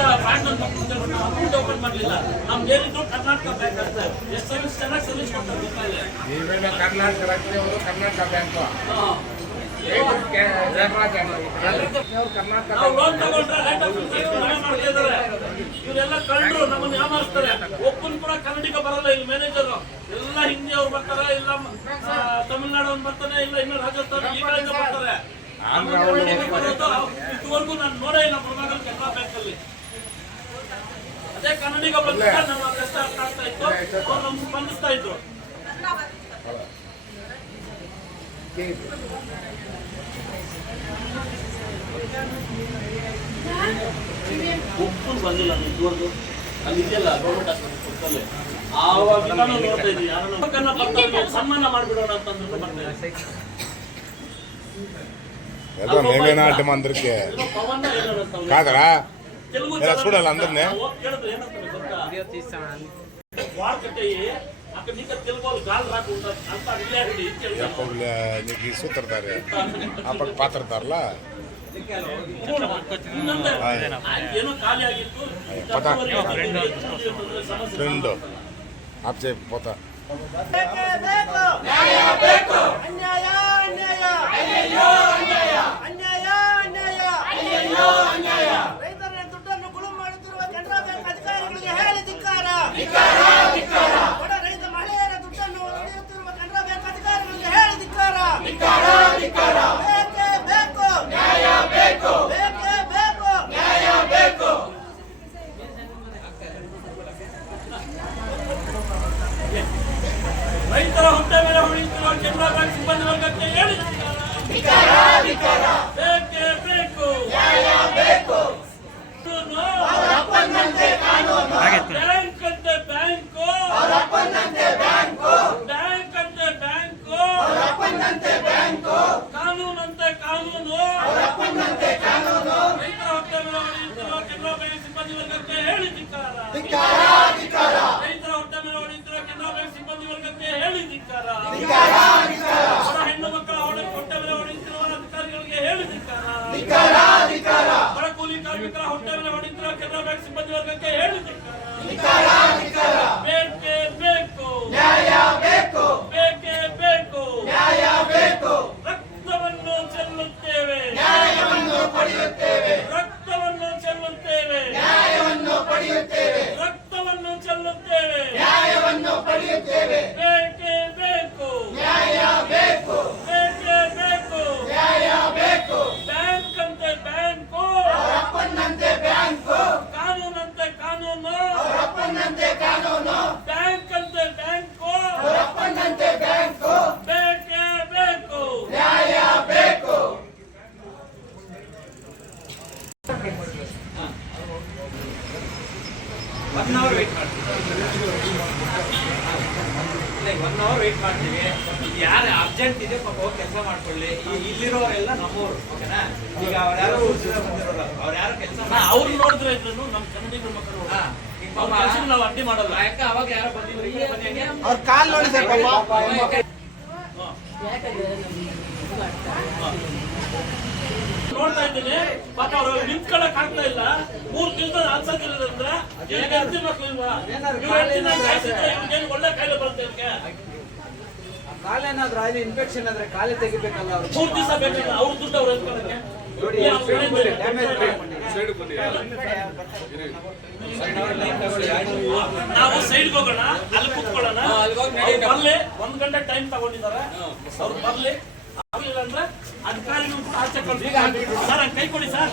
Account open ಮಾಡಲಿಲ್ಲ. ನಮ್ಗೆ ಏನಿದ್ರು ಕರ್ನಾಟಕ ಬ್ಯಾಂಕ್ ಅಂತ ಎಷ್ಟು ಸರ್ವಿಸ್ ಚೆನ್ನಾಗಿ ಸರ್ವಿಸ್ ಕೊಡ್ತಾರೆ. ಕರ್ನಾಟಕ ರಾಜ್ಯ ಕರ್ನಾಟಕ ಬ್ಯಾಂಕ್ ಲೋನ್ ತಗೊಂಡ್ರೆ ರೇಟ್ ಆಫ್ ಇಂಟ್ರೆಸ್ಟ್ ಮಾಡ್ತಾ ಇದ್ದಾರೆ. ಇವರೆಲ್ಲ ಕಳ್ಳರು ನಮ್ಮನ್ನು ಯಾಮಾರಿಸ್ತಾರೆ. ಒಬ್ಬನು ಕೂಡ ಕನ್ನಡಿಗ ಬರಲ್ಲ. ಇಲ್ಲಿ ಮ್ಯಾನೇಜರ್ ಎಲ್ಲ ಹಿಂದಿ ಅವ್ರು ಬರ್ತಾರೆ, ಇಲ್ಲ ತಮಿಳ್ನಾಡು ಅವ್ರು ಬರ್ತಾನೆ, ಇಲ್ಲ ಇನ್ನು ರಾಜಸ್ಥಾನ ಈ ಕಡೆಯಿಂದ ಬರ್ತಾರೆ. ಇದುವರೆಗೂ ನಾನು ನೋಡೇ ಇಲ್ಲ ಮುಳಬಾಗಲ್ ಕೆನರಾ ಬ್ಯಾಂಕ್ ಅಲ್ಲಿ. ಅದೇ ಕನ್ನಡಿಗ ಬಂದಾಗ ನಮ್ಮ ಕಷ್ಟ ಅರ್ಥ ಆಗ್ತಾ ಇತ್ತು, ಅವ್ರು ನಮ್ಗೆ ಸ್ಪಂದಿಸ್ತಾ ಇದ್ರು. ಒಪ್ಪು ಬಂದಿಲ್ಲ ಇದುವರೆಗೂ. ಅಲ್ಲಿ ಇದೆಯಲ್ಲ ಗೌರ್ಮೆಂಟ್ ಆಸ್ಪತ್ರೆ ಆವಾಗ ನೋಡ್ತಾ ಇದ್ವಿ. ಯಾರನ್ನ ಸನ್ಮಾನ ಮಾಡ್ಬಿಡೋಣ ಅಂತಂದ್ರೆ మేమేనాటం అందరికి కాదరా చూడాలి అందరినీ నీకు సూత్రధారి అప్పటి పాత్రధారలా ఫ్రెండ్ ఆప్ చేయి పోతా ರೈತರ ದುಡ್ಡನ್ನು ಗುಳು ಮಾಡುತ್ತಿರುವ ಕೆನರಾ ಬ್ಯಾಂಕ್ ಅಧಿಕಾರಿಗಳಿಗೆ ಹೇಳಿ ಧಿಕ್ಕಾರ. ಬಡ ರೈತ ಮಹಿಳೆಯರ ದುಡ್ಡನ್ನು ಹೊಂದಿರುತ್ತಿರುವ ಕೆನರಾ ಬ್ಯಾಂಕ್ ಅಧಿಕಾರಿಗಳಿಗೆ ಹೇಳಿ ಧಿಕ್ಕಾರ. ಬೇಕೇ ಬೇಕು ನ್ಯಾಯ ಬೇಕು, ಬೇಕೇ ಬೇಕು ನ್ಯಾಯ ಬೇಕು. ರೈತರ ಹೊಟ್ಟೆ ಮೇಲೆ ಹೊಡೆಯುತ್ತಿರುವ ಕೆನರಾ ಬ್ಯಾಂಕ್ ಸಿಬ್ಬಂದಿ ವರ್ಗಕ್ಕೆ ಹೇಳಿ ಧಿಕ್ಕಾರ. ಬೇಕೇ ಬೇಕು ನ್ಯಾಯ ಬೇಕು. ಬ್ಯಾಂಕ್ ಅಂತೆ ಬ್ಯಾಂಕು, ಬ್ಯಾಂಕ್ ಅಂತೆ ಬ್ಯಾಂಕು, ಕಾನೂನಂತೆ ಕಾನೂನು. ರೈತರ ಹೊಟ್ಟೆ ಮೇಲೆ ಹೊಡೆಯುತ್ತಿರುವ ಕೆನರಾ ಬ್ಯಾಂಕ್ ಸಿಬ್ಬಂದಿ ವರ್ಗಕ್ಕೆ ಹೇಳಿ ಧಿಕ್ಕಾರ. ರೈತರ ಹೊಟ್ಟೆ ಮೇಲೆ ಹೊಡೆಯುತ್ತಿರುವ ಕೆನರಾ ಬ್ಯಾಂಕ್ ಸಿಬ್ಬಂದಿ ವರ್ಗಕ್ಕೆ ಹೇಳಿ ಧಿಕ್ಕಾರ. ಬಡ ಹೆಣ್ಣು ಮಕ್ಕಳ ಹೊಟ್ಟೆ ಮೇಲೆ ಹೊಡೆಯುತ್ತಿರುವ ಅಧಿಕಾರಿಗಳಿಗೆ ಹೇಳಿ ಧಿಕ್ಕಾರ. ಬಡ ಕೂಲಿ ಕಾರ್ಮಿಕರ ಹೊಟ್ಟೆ ಮೇಲೆ ಹೊಡೆಯುತ್ತಿರುವ ಕೆನರಾ ಬ್ಯಾಂಕ್ ಸಿಬ್ಬಂದಿ ವರ್ಗಕ್ಕೆ ಹೇಳಿ ಧಿಕ್ಕಾರ. ಬೇಕೇ ಬೇಕು ನ್ಯಾಯ ಬೇಕು, ಬೇಕೇ ಬೇಕು ನ್ಯಾಯ ಬೇಕು. ರಕ್ತವನ್ನು ಚೆಲ್ಲುತ್ತೇವೆ, ನ್ಯಾಯವನ್ನು ಪಡೆಯುತ್ತೇವೆ. ರಕ್ತವನ್ನು ಚೆಲ್ಲುತ್ತೇವೆ, ನ್ಯಾಯವನ್ನು ಪಡೆಯುತ್ತೇವೆ. ರಕ್ತವನ್ನು ಚೆಲ್ಲುತ್ತೇವೆ, ನ್ಯಾಯವನ್ನು ಪಡೆಯುತ್ತೇವೆ. ಬೇಕೇ ಬೇಕು ನ್ಯಾಯ ಬೇಕು, ಬೇಕೇ ಬೇಕು ನ್ಯಾಯ ಬೇಕು. ಬ್ಯಾಂಕ್ ಅಂತೆ ಬ್ಯಾಂಕು, ಅವರಪ್ಪನಂತೆ ಬ್ಯಾಂಕು. ಕಾನೂನಂತೆ ಕಾನೂನು, ಅವರಪ್ಪನಂತೆ ಕಾನೂನು. ಬ್ಯಾಂಕ್ ಅಂತೆ ಬ್ಯಾಂಕು, ಅವರಪ್ಪನಂತೆ ಬ್ಯಾಂಕು. ಬೇಕೇ ಬೇಕು ನ್ಯಾಯ ಬೇಕು. ಒನ್ ಅವರ್ ವೇಟ್ ಮಾಡ್ತೀವಿ. ಯಾರು ಅರ್ಜೆಂಟ್ ಇದೆ ಪಾಪ ಹೋಗಿ ಕೆಲಸ ಮಾಡ್ಕೊಳ್ಳಿ. ಇಲ್ಲಿರೋರೆಲ್ಲ ನಮ್ಮವರು, ಓಕೆನಾ? ಈಗ ಅವ್ರ್ಯಾರು ಬಂದಿರೋರು, ಅವ್ರ್ಯಾರು ಕೆಲಸ ಅವ್ರು ನೋಡಿದ್ರೆ ಇದ್ರು ನಮ್ಮ ಕನ್ನಡಿಗರ ಮಕ್ಕಳು ನಾವು ಅಡ್ಡಿ ಮಾಡಲ್ಲ. ಯಾಕೆ ಅವಾಗ ಯಾರೋ ಬಂದಿದ್ರು, ಅವ್ರ ಕಾಲ್ ನೋಡಿ ಸರ್ ನೋಡ್ತಾ ಇದ್ದೀನಿ. ಪಾಪ ಅವ್ರು ನಿಂತ್ಕೊಳಕ್ ಆಗ್ತಾ ಇಲ್ಲ. 3 ದಿವಸ ಅನ್ಸಕ್ಕಿಲ್ಲದಂದ್ರೆ ಒಳ್ಳೆ ಕಾಯಿಲೆ ಬರುತ್ತೆ. ಕಾಲೇನಾದ್ರೂ ಅಲ್ಲಿ ಇನ್ಫೆಕ್ಷನ್ ಆದ್ರೆ ಕಾಲೇ ತೆಗಿಬೇಕಲ್ಲ. ಅವ್ರು 3 ದಿವಸ ಬೇಕಲ್ಲ. ಅವ್ರ ದುಡ್ಡು ಅವ್ರು ಎತ್ಕೊಳ್ಳಕ್ಕೆ. ನಾವು ಸೈಡ್ಗೆ ಹೋಗೋಣ, ಅಲ್ಲಿ ಕುತ್ಕೊಳ್ಳೋಣ. ಬರ್ಲಿ, 1 ಗಂಟೆ ಟೈಮ್ ತಗೊಂಡಿದ್ದಾರೆ. ಅವ್ರು ಬರ್ಲಿ, ಆಗ್ಲಿಲ್ಲ ಅಂದ್ರೆ ಅಧಿಕಾರಿಗಳು ಆಚೆ ಕಳ್ಸಿ. ಸರ್ ಕೈ ಕೊಡಿ ಸರ್.